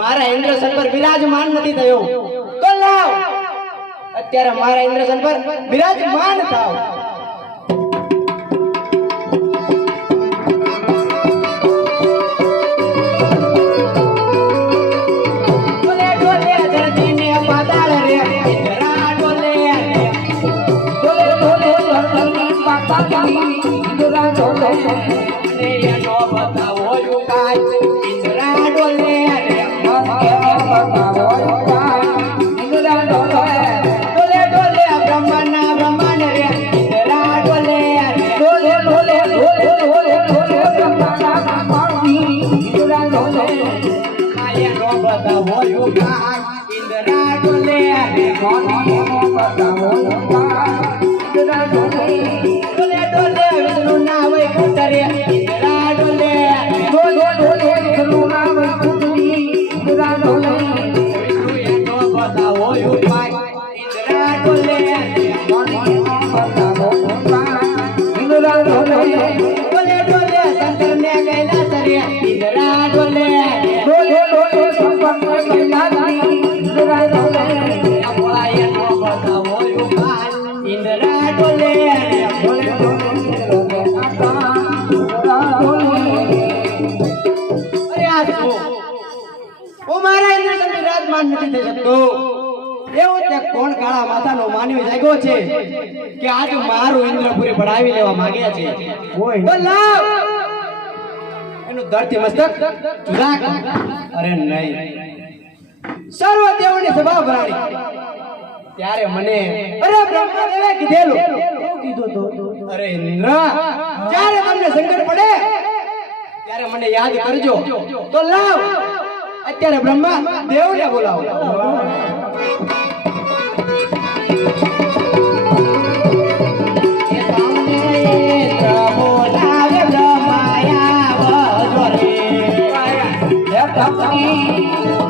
મારા ઇન્દ્રસન પર બિરાજમાન નથી થયો. તો અત્યારે મારા ઇન્દ્રસન પર બિરાજમાન થાવ. કાલે નો બતાવો યુ કાય ઇન્દ્રા ડોલે અને કોનો પણ નથી થઈ શકતો. એવો ત્યાં કોણ કાળા માતા નો માનવી જાગ્યો છે કે આજ મારું ઇન્દ્રપુરી ભરાવી લેવા માંગ્યા છે. એનું ધરતી મસ્તક અરે નહીં. સર્વ દેવોની સભા ભરાણી ત્યારે મને અરે બ્રહ્માદેવે કીધેલું. કીધું તો? અરે ઇન્દ્ર જ્યારે તમને સંકટ પડે ત્યારે મને યાદ કરજો. તો લાવ! અત્યારે બ્રહ્મા દેવને બોલાવો Thank you.